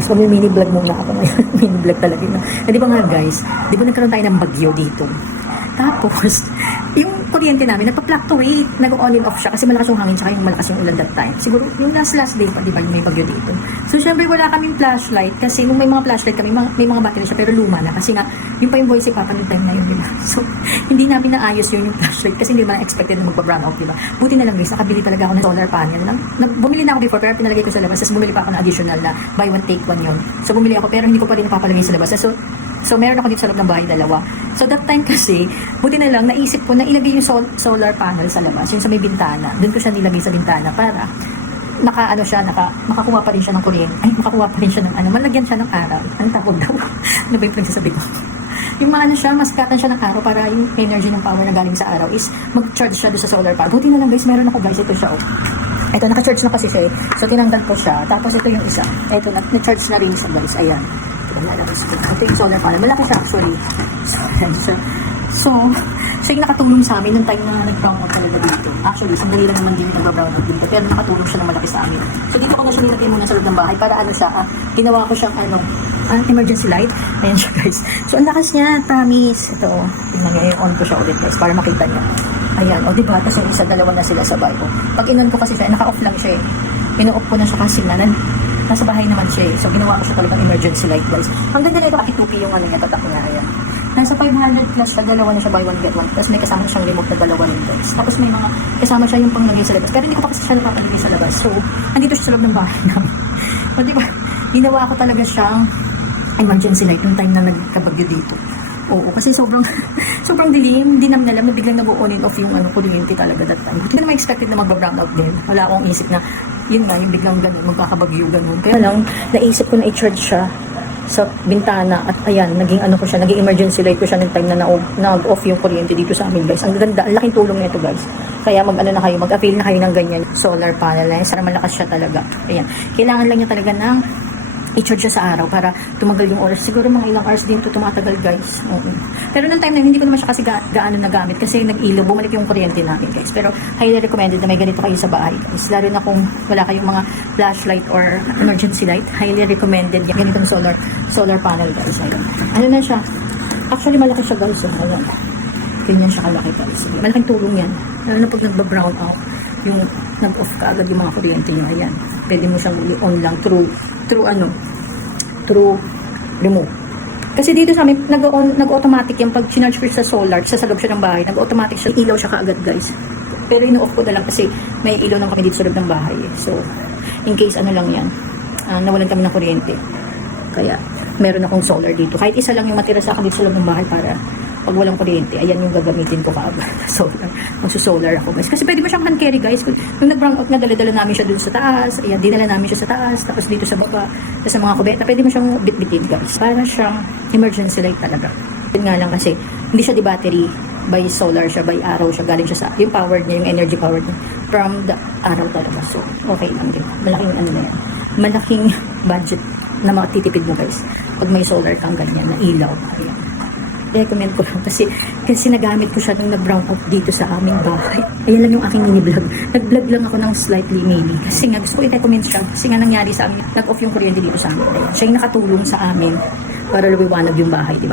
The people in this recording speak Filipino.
guys, mag-mini vlog muna ako ngayon. Mini vlog talaga yun. Di ba nga guys, di ba nagkaroon tayo ng bagyo dito? Tapos, yung kuryente namin, nagpa-fluctuate, nag-on and off siya kasi malakas yung hangin tsaka yung malakas yung ulan that time. Siguro, yung last day pa, di ba, yung may bagyo dito. So, syempre, wala kaming flashlight kasi nung may mga flashlight kami, may mga battery siya, pero luma na. Kasi nga, yun pa yung voice si Papa ng time na yun, di ba? So, hindi namin naayos yun yung flashlight kasi hindi naman expected na magpa-brown out, di ba? Buti na lang guys, nakabili talaga ako ng solar panel. Bumili na ako before, pero pinalagay ko sa labas. Tapos bumili pa ako ng additional na buy one take one yun. So, bumili ako, pero hindi ko pa rin napapalagay sa labas. So meron ako dito sa loob ng bahay, dalawa. So that time kasi, buti na lang, naisip ko na ilagay yung solar panel sa labas, yun sa may bintana. Doon ko siya nilagay sa bintana para makakuha pa rin siya ng kuryente. Ay, makakuha pa rin siya ng malagyan siya ng araw. Anong tawag daw? Ano ba yung pinagsasabi ko? Yung maskatan siya ng araw para yung energy ng power na galing sa araw is mag-charge siya doon sa solar panel. Buti na lang guys, meron ako guys, ito siya Ito, naka-charge na kasi siya So tinanggal ko siya. Tapos ito yung isa. Ito, na-charge na rin siya guys. Ayan. Ito yung solar panel. Malaki siya actually. So, siya yung nakatulong sa amin nung time na nag-brown out talaga dito. Actually, sandali lang naman din yung nag-brown out dito. Pero nakatulong siya ng malaki sa amin. So, dito ko na siya nilagay muna sa loob ng bahay para ginawa ko siyang emergency light. Ayan siya guys. So, ang lakas niya, promise. Ito, tingnan niyo, on ko siya ulit guys para makita niyo. Ayan, diba? Tapos yung isa, dalawa na sila sabay ko. Pag inon ko kasi siya, naka-off lang siya Pino-off ko na siya kasi nasa bahay naman siya So, ginawa ko siya talagang emergency light guys. Ang ganda na ito, akitupi yung niya, tatak niya. Ayan. Nasa 500 plus siya, dalawa na siya buy one get one. Tapos may kasama siyang remote na dalawa rin guys. Tapos may mga kasama siya yung panglagay sa labas. Pero hindi ko pa kasi siya napapalagay sa labas. So, andito siya sa loob ng bahay namin. O diba, ginawa ko talaga siyang emergency light yung time na nagkabagyo dito. Oo, kasi sobrang dilim, hindi namin alam na biglang nag-on and off yung kuryente talaga that time. Hindi naman expected na mag-brown out din. Wala akong isip na yun nga, yung biglang ganun, magkakabagyo ganun. Kaya lang, naisip ko na i-charge siya sa bintana at ayan, naging emergency light ko siya ng time na nag-off yung kuryente dito sa amin guys. Ang ganda, ang laking tulong nito guys. Kaya mag-avail na kayo ng ganyan solar panel. Sana malakas siya talaga. Ayan, kailangan lang niya talaga ng i-charge siya sa araw para tumagal yung oras. Siguro mga ilang hours din ito tumatagal guys. Pero nung time na hindi ko naman siya kasi gaano nagamit kasi nag-ilaw, bumalik yung kuryente namin guys. Pero highly recommended na may ganito kayo sa bahay guys. Lalo na kung wala kayong mga flashlight or emergency light, highly recommended yung ganitong solar panel guys. Ayun. Na siya. Actually malaki siya guys. Ayan. Ganyan siya kalaki guys. Malaking tulong yan. Lalo na pag nagba-brown out, yung nag-off ka agad yung mga kuryente nyo. Ayan. Pwede mo siyang i-on lang through remote. Kasi dito sa amin, nag-automatic yung pag sinarge ko sa solar, sa loob siya ng bahay, nag-automatic siya, ilaw siya kaagad guys. Pero ino-off ko na lang kasi may ilaw lang kami dito sa loob ng bahay. So, in case lang yan, nawalan kami ng kuryente. Kaya, meron akong solar dito. Kahit isa lang yung matira sa akin dito sa loob ng bahay para pag walang kuryente, ayan yung gagamitin ko kaagad. Magsusolar ako guys. Kasi pwede mo siyang hand carry guys. Nung nag-brown out na, dala-dala namin siya dun sa taas. Ayan, dinala namin siya sa taas. Tapos dito sa baba, sa mga kubeta, pwede mo siyang bit-bitin guys. Para siyang emergency light talaga. Yun nga lang kasi, hindi siya di battery. By solar siya, by araw siya. Galing siya sa, yung power niya, yung energy power niya. From the araw talaga. So, okay lang din. Malaking na yan. Malaking budget na matitipid mo guys. Pag may solar kang ganyan, na ilaw. Ayan. Recommend ko lang kasi nagamit ko siya nung nag-brown out dito sa aming bahay. Ayan lang yung aking mini-vlog. Nag-vlog lang ako ng slightly mini. Kasi nga gusto ko i-recommend siya. Kasi nga nangyari sa amin, nag-off yung kuryente dito sa amin. Ayan. Siya yung nakatulong sa amin para lumiwanag yung bahay, diba?